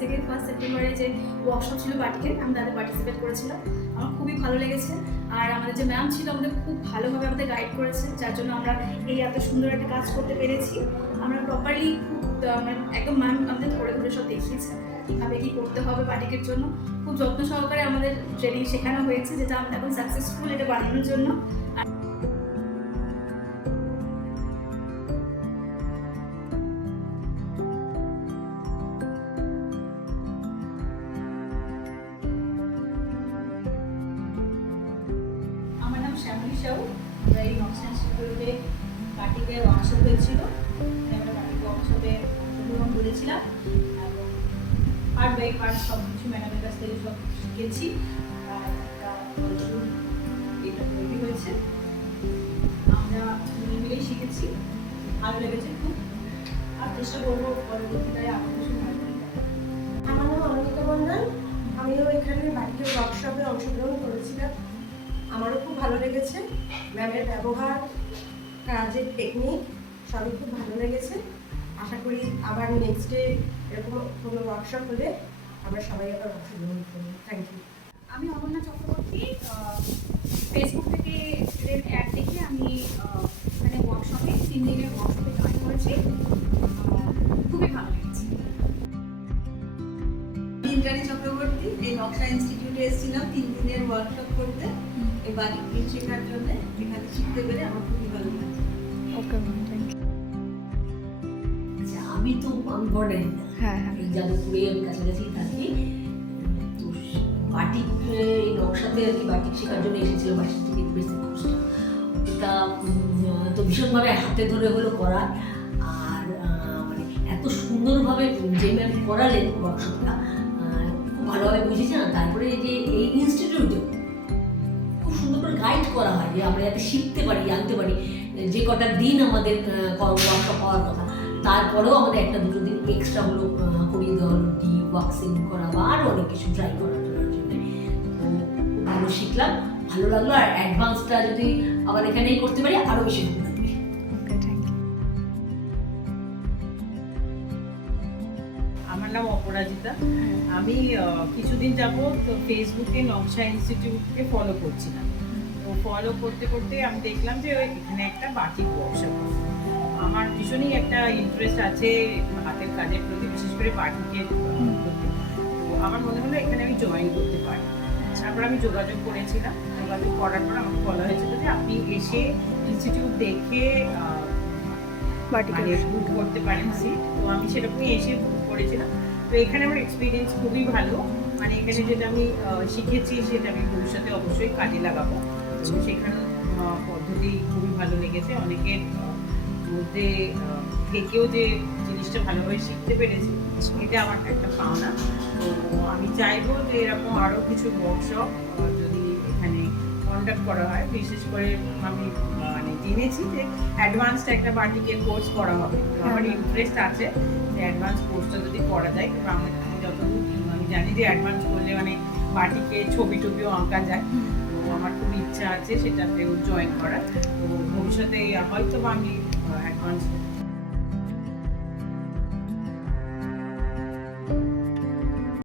থেকে 1 সেপ্টেম্বরে যে ওয়ার্কশপ ছিল বাটিকের, আমি তাতে পার্টিসিপেট করেছিলাম। আমার খুবই ভালো লেগেছে। আর আমাদের যে ম্যাম ছিল আমাদের খুব ভালোভাবে আমাদের গাইড করেছে, যার জন্য আমরা এই এত সুন্দর একটা কাজ করতে পেরেছি। আমরা প্রপারলি খুব একদম ম্যাম আমাদের ধরে ধরে সব দেখিয়েছে কীভাবে কী করতে হবে বাটিকের জন্য। খুব যত্ন সহকারে আমাদের ট্রেনিং শেখানো হয়েছে, যেটা আমরা এখন সাকসেসফুল এটা বানানোর জন্য। আমার নাম শ্যামলী সাউ। আমরা এই নকশা ইনস্টিটিউটে বাটিকের ওয়ার্কশপ হয়েছিল। আমরা বাটিক ওয়ার্কশপে অংশগ্রহণ করেছিলাম এবং পার্ট বাই পার্ট সব কিছু ম্যাডামের কাছ থেকে সব শিখেছি। আর একটা এটা তৈরি হয়েছে, আমরা মিলেই শিখেছি, ভালো লেগেছে খুব। আর চেষ্টা করবো পরবর্তীতে আরও কিছু ভালো। আমার নাম অনিতা মণ্ডল। আমিও এখানে বাটিকের ওয়ার্কশপে অংশগ্রহণ করেছিলাম। আমারও খুব ভালো লেগেছে। ম্যামের ব্যবহার, কাজের টেকনিক সবই খুব ভালো লেগেছে। আশা করি আবার নেক্সট ডে এরকম কোনো ওয়ার্কশপ হলে আমরা সবাই আবার অংশগ্রহণ করব। Thank you. আমি অনন্যা চক্রবর্তী। ফেসবুক থেকে স্টুডেন্ট অ্যাড দেখে আমি এখানে ওয়ার্কশপে 3 দিনের ওয়ার্কশপে জয়েন করেছি। খুবই ভালো লেগেছে। ইন্দ্রাণী চক্রবর্তী। এই নকশা ইনস্টিটিউটে এসেছিলাম 3 দিনের ওয়ার্কশপ করতে, এই বাটিক প্রিন্ট শেখার জন্য। এখানে শিখতে পেরে আমার খুবই ভালো লাগছে। Okay ma'am, thank you. আমি বর্ডারি না, হ্যাঁ হ্যাঁ, এই যাদবপুরে আমি কাছাকাছি থাকি। তো বাটিক এই নকশাতে আর কি বাটিক শেখার জন্য এসেছিল বাসির থেকে বেসিক কোর্সটা। এটা তো ভীষণভাবে হাতে ধরে হলো করা। আর মানে এত সুন্দরভাবে যে ম্যাম করালেন ওয়ার্কশপটা, খুব ভালোভাবে বুঝেছে না। তারপরে যে এই ইনস্টিটিউটে খুব সুন্দর করে গাইড করা হয় যে আমরা যাতে শিখতে পারি, জানতে পারি। যে কটা দিন আমাদের ওয়ার্কশপ হওয়ার কথা, তারপরেও আমাদের 1-2 দিন এক্সট্রা হলো করিয়ে দেওয়া হলো, ওয়াক্সিং করা বা আরও অনেক কিছু ট্রাই করার জন্য। তো ভালো শিখলাম, ভালো লাগলো। আর অ্যাডভান্সটা যদি আবার এখানেই করতে পারি আরও বেশি ভালো লাগবে। ওকে, থ্যাংক ইউ। আমার নাম অপরাজিতা। আমি কিছুদিন যাবত ফেসবুকে নকশা ইনস্টিটিউটকে ফলো করছিলাম। তো ফলো করতে করতে আমি দেখলাম যে এখানে একটা বাটিক ওয়ার্কশপ। আমার ভীষণই একটা ইন্টারেস্ট আছে হাতের কাজের প্রতি, বিশেষ করে বাটিকের প্রতি। তো আমার মনে হলো এখানে আমি জয়েন করতে পারি। তারপর আমি যোগাযোগ করেছিলাম। যোগাযোগ করার পর আমাকে বলা হয়েছিল যে আপনি এসে ইনস্টিটিউট দেখে মানে বুক করতে পারেন সিট। তো আমি সেরকমই এসে বুক করেছিলাম। তো এখানে আমার এক্সপিরিয়েন্স খুবই ভালো। মানে এখানে যেটা আমি শিখেছি সেটা আমি ভবিষ্যতে অবশ্যই কাজে লাগাবো। তো সেখানে পদ্ধতি খুবই ভালো লেগেছে। অনেকের মধ্যে থেকেও যে জিনিসটা ভালোভাবে শিখতে পেরেছি, এটা আমার একটা পাওনা। তো আমি চাইবো যে এরকম আরও কিছু ওয়ার্কশপ যদি এখানে কন্ডাক্ট করা হয়। বিশেষ করে আমি মানে জেনেছি যে অ্যাডভান্সড একটা বাটিকের কোর্স করা হবে। তো আমার ইন্টারেস্ট আছে যে অ্যাডভান্স কোর্সটা যদি করা যায়। কিন্তু আমি যতদূর আমি জানি যে অ্যাডভান্স করলে মানে বাটিকে ছবি টবিও আঁকা যায়। তো আমার খুব ইচ্ছা আছে সেটাতেও জয়েন করার। তো ভবিষ্যতে হয়তো বা আমি অ্যাডভান্স